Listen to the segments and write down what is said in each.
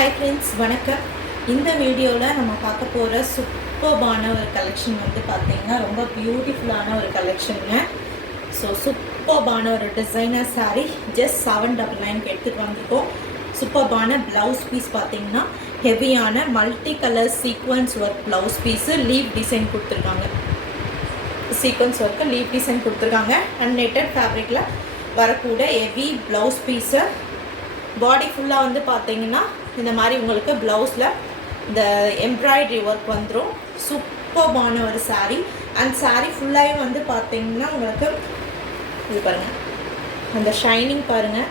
Hi friends, வணக்கம். இந்த வீடியோவில் நம்ம பார்க்க போகிற சூப்பர்பான ஒரு கலெக்ஷன் வந்து பார்த்திங்கன்னா ரொம்ப பியூட்டிஃபுல்லான ஒரு கலெக்ஷனுங்க. ஸோ சூப்பர்பான ஒரு டிசைனர் சாரீ ஜஸ்ட் 799 எடுத்துகிட்டு வந்திருக்கோம். சூப்பர்பான ப்ளவுஸ் பீஸ் பார்த்திங்கன்னா ஹெவியான multi colour sequins work blouse piece leaf design கொடுத்துருக்காங்க. சீக்வன்ஸ் ஒர்க்கு லீவ் டிசைன் கொடுத்துருக்காங்க. அண்ட் நெட்டட் ஃபேப்ரிக்கில் வரக்கூட ஹெவி ப்ளவுஸ் பீஸு. பாடி ஃபுல்லாக வந்து பார்த்திங்கன்னா இந்த மாதிரி உங்களுக்கு ப்ளவுஸில் இந்த எம்ப்ராய்டரி ஒர்க் வந்துடும். சூப்பர்பான ஒரு சாரீ. அண்ட் சாரீ ஃபுல்லாகவே வந்து பார்த்திங்கன்னா உங்களுக்கு இது பாருங்கள், அந்த ஷைனிங் பாருங்கள்,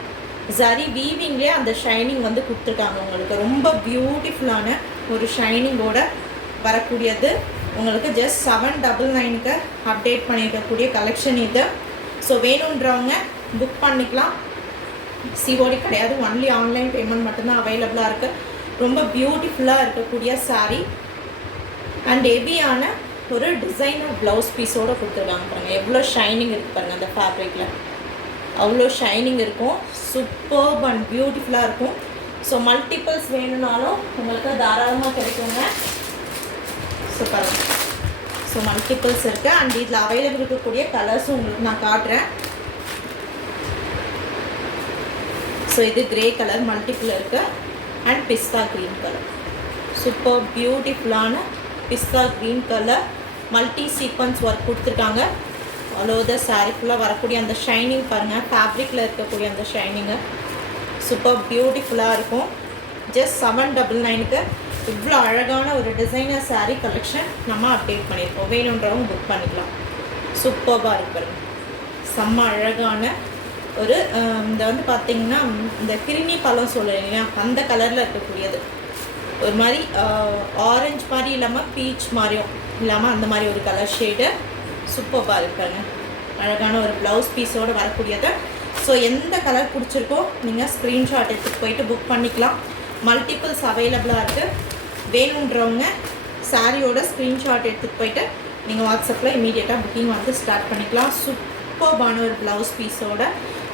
சரி வீவிங்லேயே அந்த ஷைனிங் வந்து கொடுத்துருக்காங்க. உங்களுக்கு ரொம்ப பியூட்டிஃபுல்லான ஒரு ஷைனிங்கோடு வரக்கூடியது. உங்களுக்கு ஜஸ்ட் 799க்கு அப்டேட் பண்ணியிருக்கக்கூடிய கலெக்ஷன் இது. ஸோ வேணுன்றவங்க புக் பண்ணிக்கலாம். சிஓடி கிடையாது, ஒன்லி ஆன்லைன் பேமெண்ட் மட்டும்தான் அவைலபிளாக இருக்குது. ரொம்ப பியூட்டிஃபுல்லாக இருக்கக்கூடிய சாரீ அண்ட் ஹெவியான ஒரு டிசைனர் ப்ளவுஸ் பீஸோடு கொடுத்துருக்காங்க. பாருங்கள் எவ்வளோ ஷைனிங் இருக்குது பாருங்கள், அந்த ஃபேப்ரிக்கில் அவ்வளோ ஷைனிங் இருக்கும். சூப்பர்ப் அண்ட் பியூட்டிஃபுல்லாக இருக்கும். ஸோ மல்டிபிள்ஸ் வேணும்னாலும் உங்களுக்கு தாராளமாக கிடைக்குங்க. ஸோ பாருங்கள், ஸோ மல்டிபிள்ஸ் இருக்குது. அண்ட் இதில் அவைலபிள் இருக்கக்கூடிய கலர்ஸும் உங்களுக்கு நான் காட்டுறேன். ஸோ இது கிரே கலர் மல்டிபிள் இருக்குது and pista green colour. Super பியூட்டிஃபுல்லான pista green colour multi sequins work கொடுத்துருக்காங்க. ஆல் ஓவர் த சாரீ ஃபுல்லாக வரக்கூடிய அந்த ஷைனிங் பாருங்கள், ஃபேப்ரிக்கில் இருக்கக்கூடிய அந்த ஷைனிங்கு சூப்பர் பியூட்டிஃபுல்லாக இருக்கும். ஜஸ்ட் 799க்கு இவ்வளோ அழகான ஒரு டிசைனர் சாரீ கலெக்ஷன் நம்ம அப்டேட் பண்ணியிருக்கோம். வேணுன்றவங்க புக் பண்ணிக்கலாம். சூப்பர்பாக இருக்குது, செம்ம அழகான ஒரு இந்த வந்து பார்த்திங்கன்னா இந்த கிருமி பழம் சொல்லுறீங்க அந்த கலரில் இருக்கக்கூடியது. ஒரு மாதிரி ஆரஞ்சு மாதிரி இல்லாமல் பீச் மாதிரியும் இல்லாமல் அந்த மாதிரி ஒரு கலர் ஷேடு சூப்பராக இருக்காங்க. அழகான ஒரு ப்ளவுஸ் பீஸோடு வரக்கூடியது. ஸோ எந்த கலர் பிடிச்சிருக்கோ நீங்கள் ஸ்க்ரீன்ஷாட் எடுத்துகிட்டு போயிட்டு புக் பண்ணிக்கலாம். மல்டிபிள்ஸ் அவைலபிளாக இருக்குது. வேணுன்றவங்க சாரியோட ஸ்க்ரீன்ஷாட் எடுத்துகிட்டு போயிட்டு நீங்கள் வாட்ஸ்அப்பில் இமீடியட்டாக புக்கிங் வந்து ஸ்டார்ட் பண்ணிக்கலாம். சூப்பர்பான ஒரு ப்ளவுஸ் பீஸோட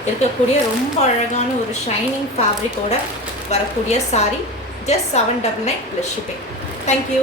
இருக்கக்கூடிய ரொம்ப அழகான ஒரு ஷைனிங் ஃபேப்ரிக்கோட வரக்கூடிய sari just 799 plus shipping. Thank you.